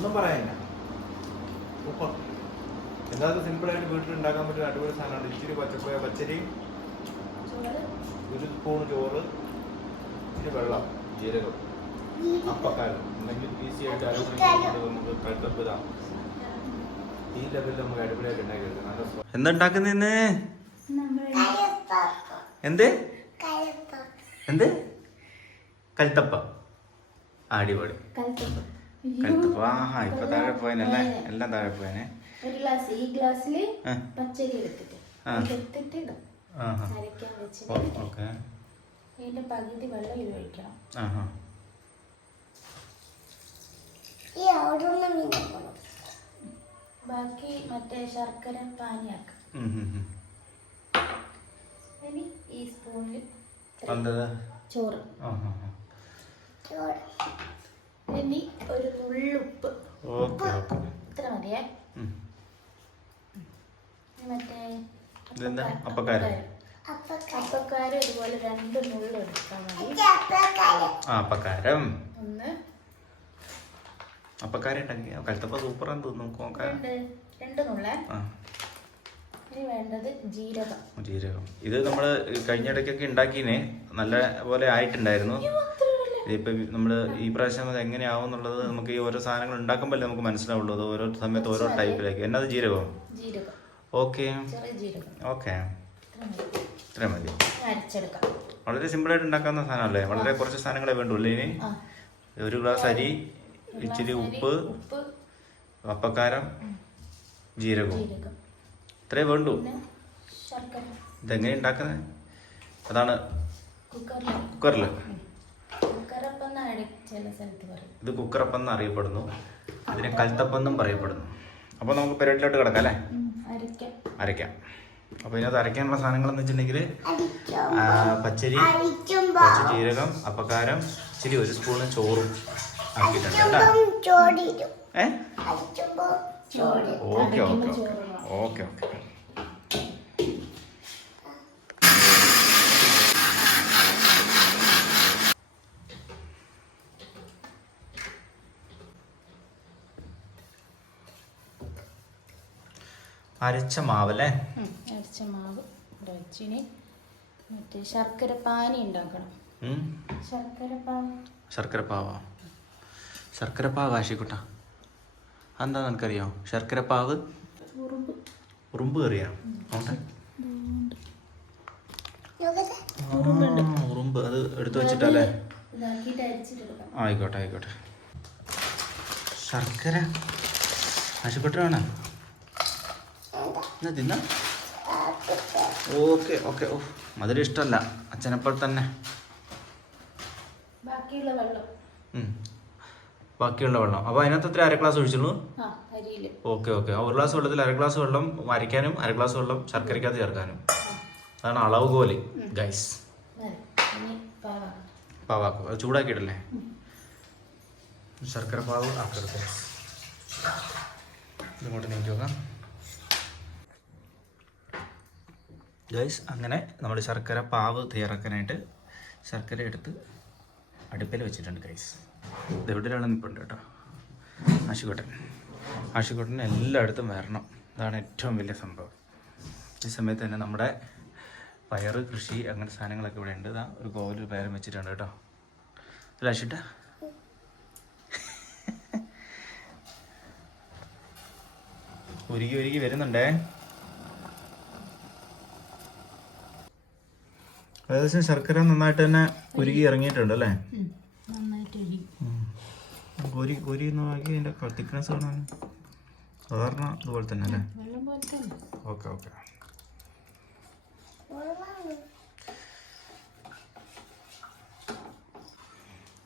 ഒന്നും പറയാനില്ല. സൂപ്പർ എന്തായാലും സിമ്പിളായിട്ട് വീട്ടിൽ ഉണ്ടാക്കാൻ പറ്റുന്ന അടിപൊളി സാധനമാണ്. ഇച്ചിരി പച്ചപ്പോയ പച്ചരി ഒരു സ്പൂൺ ചോറ് ഇച്ചിരി വെള്ളം ജീരകം അപ്പക്കാരം. ഉണ്ടെങ്കിൽ ഈസി ആയിട്ട് നമുക്ക് കഴുത്തപ്പ് ഇതാ ഈ ലെവലിൽ നമുക്ക് അടിപൊളിയായിട്ട് ഉണ്ടാക്കി എടുക്കാം. നല്ല എന്താ ഉണ്ടാക്കുന്നേന്ന് നമ്മൾ എന്ത്? എന്ത്? കൽത്തപ്പ. അടിപൊളി. കലത്തപ്പം കൽത്തപ്പ ആഹാ ഇപ്പൊ താഴെ പോയനല്ലേ? എല്ലാം താഴെ പോയനെ. ഒരു ഗ്ലാസ്. ഈ ഗ്ലാസ്സിൽ പച്ചരി എടുത്തിട്ട്. എടുത്തിട്ട് ഇടും ആഹാ അരയ്ക്കാൻ വെച്ചിട്ട്. അതിന്റെ പകുതി വെള്ളം ഇത് ഒഴിക്കണം. ബാക്കി മറ്റേ ശർക്കര പാനിയാക്കാം. ഇനി ഈ സ്പൂണിൽ ചോറ്. ചോറ്. ഇനി ഒരു നുള്ളുപ്പ്. ഉപ്പ്. ഓക്കെ. ഇത്ര മതിയേ. മറ്റേ? അപ്പക്കാരം. ഇതുപോലെ രണ്ട് നുള്ളു എടുത്താൽ മതി. ആ അപ്പക്കാരം. ഒന്ന്. അപ്പക്കാരം ഉണ്ടെങ്കിൽ തോന്നുന്നു നോക്കാം. രണ്ട്. നുള്ളേ. ഇനി വേണ്ടത് ജീരകം. ജീരകം. ഇത് നമ്മൾ കഴിഞ്ഞിടയ്ക്കൊക്കെ ഉണ്ടാക്കിനെ. നല്ല പോലെ ആയിട്ടുണ്ടായിരുന്നു. ഇതിപ്പം നമ്മൾ ഈ പ്രാവശ്യം അത് എങ്ങനെയാവും എന്നുള്ളത് നമുക്ക് ഈ ഓരോ സാധനങ്ങൾ ഉണ്ടാക്കുമ്പോൾ നമുക്ക് മനസ്സിലാവുള്ളൂ. അത് ഓരോ സമയത്ത് ഓരോ ടൈപ്പിലേക്ക്. എന്നത് ജീരകം. ഓക്കെ. ഓക്കെ. ഇത്ര മതി. വളരെ സിമ്പിളായിട്ട് ഉണ്ടാക്കാവുന്ന സാധനമല്ലേ? വളരെ കുറച്ച് സാധനങ്ങളെ വേണ്ടുള്ളൂ ഇനി? ഒരു ഗ്ലാസ് അരി ഇച്ചിരി ഉപ്പ് അപ്പക്കാരം ജീരകവും. ജീരകം. ഇത്രേ വേണ്ടു. ഇതെങ്ങനെ ഉണ്ടാക്കുന്നത് അതാണ് കുക്കറിൽ ഇത് കുക്കറപ്പം എന്ന് അറിയപ്പെടുന്നു. ഇതിനെ കൽത്തപ്പം എന്നും പറയപ്പെടുന്നു അപ്പോൾ നമുക്ക് പരിപാടിയിലോട്ട് കിടക്കാം അല്ലേ? അരയ്ക്കാം. അപ്പൊ അപ്പോൾ ഇതിനകത്ത് അരയ്ക്കാനുള്ള സാധനങ്ങൾ എന്ന് വെച്ചിട്ടുണ്ടെങ്കിൽ പച്ചരി കുറച്ച് ജീരകം അപ്പക്കാരം ഇച്ചിരി ഒരു സ്പൂണ് ചോറും ആക്കിയിട്ടുണ്ട് കേട്ടോ. ഏ? ചോറ് ഓക്കെ ഓക്കെ ഓക്കെ ഓക്കെ. അരച്ച മാവല്ലേ? അല്ലേ അരച്ച മാവ് ഇവിടെ വെച്ചിനി. മറ്റേ ശർക്കര പാനി ഉണ്ടാക്കണം. ശർക്കര പാവ. ശർക്കര പാവ. ശർക്കര പാവ് ആശിക്കുട്ട. എന്താ നിനക്കറിയോ? ശർക്കര പാവ്? ഉറുമ്പ്. ഉറുമ്പ് കറിയാ? ഉറുമ്പ്. അത് എടുത്തു വെച്ചിട്ടല്ലേ? ആയിക്കോട്ടെ ആയിക്കോട്ടെ. ശർക്കര ആശുപത്രി വേണം? എന്നാ തിന്ന? ഓക്കെ ഓക്കെ ഓ മധുരം ഇഷ്ടമല്ല. അച്ഛനപ്പോൾ തന്നെ. ബാക്കിയുള്ള വെള്ളം. അപ്പൊ അപ്പോൾ അതിനകത്ത് എത്ര അര ഗ്ലാസ് ഒഴിച്ചുള്ളൂ ഓക്കെ ഓക്കെ. ഒരു ഗ്ലാസ് വെള്ളത്തിൽ അര ഗ്ലാസ് വെള്ളം വരയ്ക്കാനും അര ഗ്ലാസ് വെള്ളം ശർക്കരയ്ക്കകത്ത് ചേർക്കാനും. അതാണ് അളവ് കോൽ ഗൈസ് പാവാക്കും. അത് ചൂടാക്കിയിട്ടല്ലേ ശർക്കര പാവ് ആക്കരുത്. ഇങ്ങോട്ട് നീക്കി നോക്കാം ഗൈസ് അങ്ങനെ നമ്മൾ ശർക്കര പാവ് തയ്യാറാക്കാനായിട്ട് ശർക്കര എടുത്ത് അടുപ്പിൽ വെച്ചിട്ടുണ്ട് ഗൈസ്. ഇത് എവിടെയാണ് നിൽപ്പുണ്ട് കേട്ടോ. ആശുക്കോട്ടൻ ആശുക്കോട്ടൻ എല്ലായിടത്തും വരണം. അതാണ് ഏറ്റവും വലിയ സംഭവം. ഈ സമയത്ത് തന്നെ നമ്മുടെ പയറ് കൃഷി അങ്ങനത്തെ സാധനങ്ങളൊക്കെ ഇവിടെ ഉണ്ട്. ഇതാ ഒരു കോവിൽ പേരം വെച്ചിട്ടുണ്ട് കേട്ടോ. അല്ല അശിട്ട ഉരുകി വരുന്നുണ്ടേ? ഏകദേശം ശർക്കര നന്നായിട്ട് തന്നെ ഉരുകി ഇറങ്ങിയിട്ടുണ്ട് അല്ലേ നോക്കി അതിന്റെ തിക്നെസ് കാണാൻ സാധാരണ ഇതുപോലെ തന്നെ അല്ലേ? Okay okay.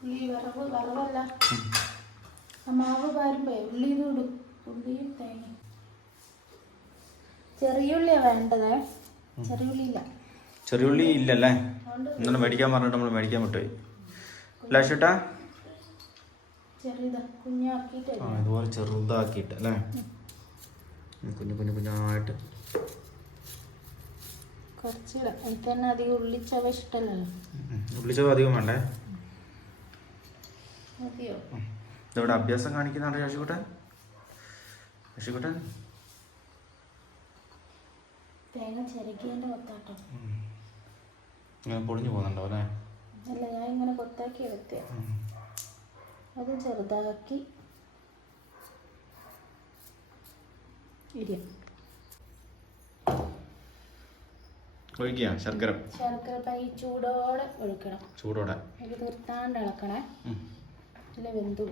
ഈ വറവ് വറവല്ല. ആ മാവ് പാരുമ്പോ ഉള്ളി ഇടും. ഉള്ളിയും തേങ്ങ. ചെറിയ ഉള്ളിയാ വേണ്ടത്. ചെറിയ ഉള്ളിയില്ല. ചെറിയുള്ളി ഇല്ലല്ലേ? അതുകൊണ്ട് ഇന്നലെ മേടിക്കാൻ പറഞ്ഞിട്ട് നമ്മൾ മേടിക്കാൻ വിട്ടുപോയി. അല്ലേ ആ ഇതുപോലെ ചെറുതാക്കിയിട്ട് അല്ലേ? കുഞ്ഞു കുഞ്ഞു കുഞ്ഞായിട്ട്. ഉള്ളിച്ചവ അധികം വേണ്ടേ? ഇതവിടെ അഭ്യാസം കാണിക്കുന്നുണ്ട് ശശികുട്ടൻ ശശികുട്ടൻ തേങ്ങ ചിരകിയതിന്റെ കൊത്താട്ടോ. ഇങ്ങനെ പൊളിഞ്ഞു പോകുന്നുണ്ടോ അല്ലേ? അല്ല ഞാൻ ഇങ്ങനെ കൊത്താക്കി എടുത്തേ. അത് ചെറുതാക്കി ഇരിയും ഒഴിക്കുക ശർക്കര. ശർക്കര ഈ ചൂടോടെ ഒഴിക്കണം. ചൂടോടെ. ഇത് നിർത്താണ്ട് ഇളക്കണേ. ഇല്ല വെന്തു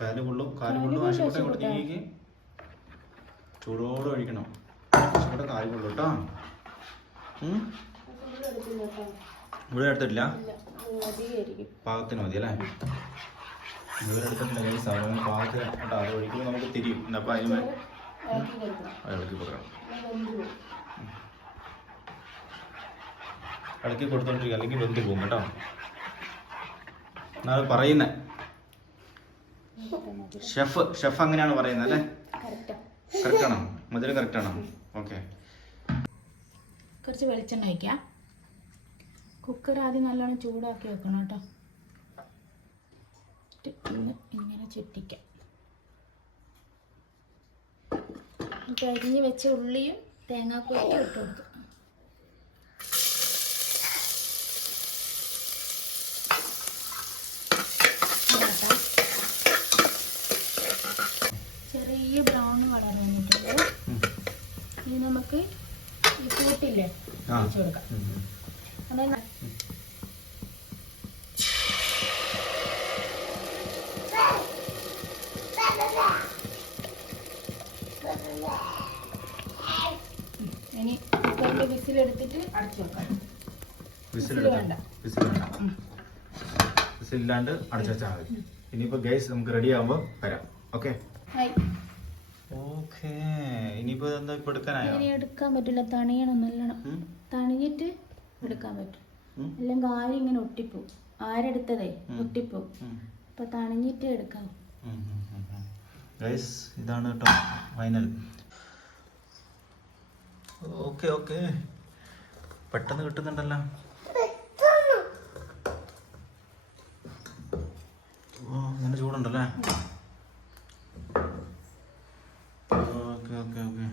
കാൽ കൊള്ളും കാൽ ആശുപത്രി ശശികുട്ടാ. കൊടുത്തേക്ക് ചൂടോടെ ഒഴിക്കണം. ആശുപത്രി കാൽ കൊള്ളും കേട്ടോ. ഇവിടെ എടുത്തിട്ടില്ല പാകത്തിന് മതി അല്ലേ? ഇവിടെ എടുത്തിട്ടില്ല കൈ സാധനം പാകത്തിന് കേട്ടോ അത് ഒഴിക്കുമ്പോൾ നമുക്ക് തിരിയും. അപ്പം അതിന് ഇളക്കി കൊടുക്കണം. ഇളക്കി കൊടുത്തോണ്ടിരിക്കുക. അല്ലെങ്കിൽ വെന്ത് പോകും കേട്ടോ. എന്നാണ് പറയുന്നത് മധുരം. ഷെഫ് ഷെഫ് അങ്ങനെയാണ് പറയുന്നത് അല്ലേ? കറക്റ്റ്. ആണോ മധുരം കറക്റ്റാണോ? ഓക്കെ. കുറച്ച് വെളിച്ചെണ്ണ ഒഴിക്കാം. കുക്കർ ആദ്യം നല്ലോണം ചൂടാക്കി വെക്കണം കേട്ടോ. ഇങ്ങനെ ചുറ്റിക്കാം. എന്നിട്ട് അരിഞ്ഞ് വെച്ച ഉള്ളിയും തേങ്ങാക്കൊക്കെ ഇട്ട് കൊടുക്കും ഇതാക്കാം. ചെറിയ ബ്രൗൺ കളർ വന്നിട്ടുണ്ട് ഇനി നമുക്ക് ഈ കൂട്ടില്ലേ വെച്ച് കൊടുക്കാം. ഇനി കുക്കറിന്റെ വിസിലെടുത്തിട്ട് അടച്ചു വെക്കാം. വിസിൽ വിസിൽ വേണ്ട. വിസിൽ വേണ്ട വിസിലില്ലാണ്ട് അടച്ചു വെച്ചാൽ മതി. ഇനിയിപ്പോൾ ഗൈസ് നമുക്ക് റെഡി ആകുമ്പോൾ വരാം. ഓക്കെ ഓക്കേ ഓക്കെ ഇനിയിപ്പോൾ എന്താ ഇപ്പൊ എടുക്കാനായോ ഇനി എടുക്കാൻ പറ്റില്ല. തണിയണം നല്ലോണം? തണിഞ്ഞിട്ട് എടുക്കാൻ പറ്റും? അല്ലെങ്കിൽ ആരും ഇങ്ങനെ ഒട്ടിപ്പോ. ആരെടുത്തതേ? ഒട്ടിപ്പോ. അപ്പൊ തണിഞ്ഞിട്ട് എടുക്കാം. ഗൈസ് ഇതാണ് കേട്ടോ ഫൈനൽ ഓക്കെ ഓക്കെ. പെട്ടെന്ന് കിട്ടുന്നുണ്ടല്ലോ. ഓ അങ്ങനെ ചൂടുണ്ടല്ലേ ഓക്കെ ഓക്കെ ഓക്കെ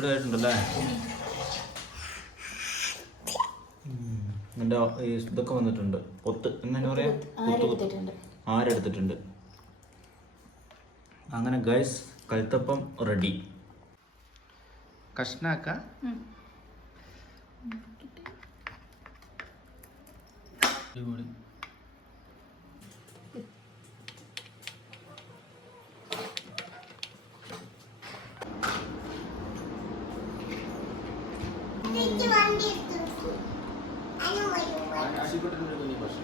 അടിപൊളിയായിട്ടുണ്ടല്ലേ. എന്റെ ഈ ഇതൊക്കെ വന്നിട്ടുണ്ട്. പൊത്ത്. എന്നു പറയാ? ആരെടുത്തിട്ടുണ്ട് അങ്ങനെ ഗൈസ് കൽത്തപ്പം റെഡി കഷ്ണാക്ക. ഉം. അടിപൊളി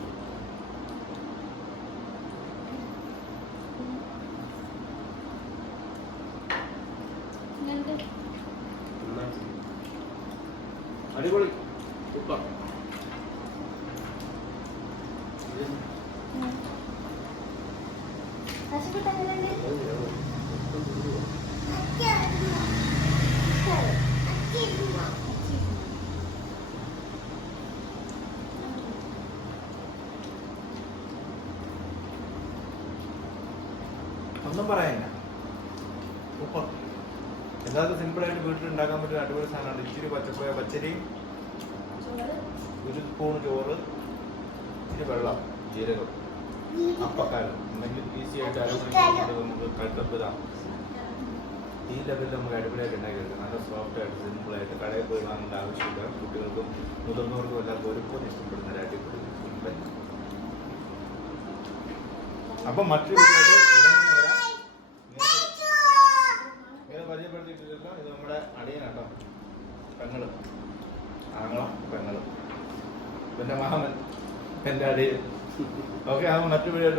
ഇങ്ങനത്തെ അടിപൊളി സൂപ്പർ ഉം. ഹസിക്കുട്ട എങ്ങനെയുണ്ട്? ഒന്നും പറയാനില്ല. ഉപ്പ്. എല്ലാതും സിമ്പിളായിട്ട് വീട്ടിൽ ഉണ്ടാക്കാൻ പറ്റുന്ന അടിപൊളി സാധനമാണ്. ഇച്ചിരി പച്ചപ്പോയ പച്ചരി ഒരു സ്പൂൺ ചോറ് ഇച്ചിരി വെള്ളം ജീരകം അപ്പക്കാരം. ഉണ്ടെങ്കിൽ ഈസി ആയിട്ട് അരമണിക്കൂർ നമുക്ക് കഴുത്തപ്പിതാം ഈ ലെവലിൽ നമുക്ക് അടിപൊളിയായിട്ട് ഉണ്ടാക്കിയെടുക്കാം. നല്ല സോഫ്റ്റ് ആയിട്ട് സിമ്പിൾ ആയിട്ട്. കടയിൽ പോയി വാങ്ങേണ്ട ആവശ്യമില്ല. കുട്ടികൾക്കും മുതിർന്നവർക്കും എല്ലാം ഒരുപോലെ ഇഷ്ടപ്പെടുന്ന ഒരു അടിപൊളി അപ്പം മറ്റൊരു വീഡിയോയിൽ ഉടനെ വരാം. ഇങ്ങനെ- ഇങ്ങനെ പരിചയപ്പെടുത്തിയിട്ടില്ലല്ലോ ഇത് നമ്മുടെ അടിയനാട്ടോ പെങ്ങൾ. ആങ്ങള പെങ്ങൾ. പിന്നെ മാമൻ എന്റെ അടിയൻ ഓക്കെ അത് മറ്റു വീഡിയോ